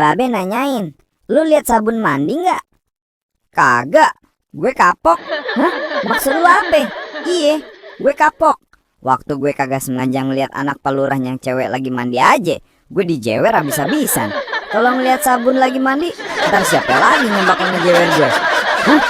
Babe nanyain, lu lihat sabun mandi nggak? Kagak, gue kapok. Hah? Maksud lu apa? Iye, gue kapok. Waktu gue kagak sengaja ngeliat anak pelurah yang cewek lagi mandi aja, gue dijewer habis-habisan. Kalau ngeliat sabun lagi mandi, ntar siapa lagi yang bakal ngejewer gue? Hah?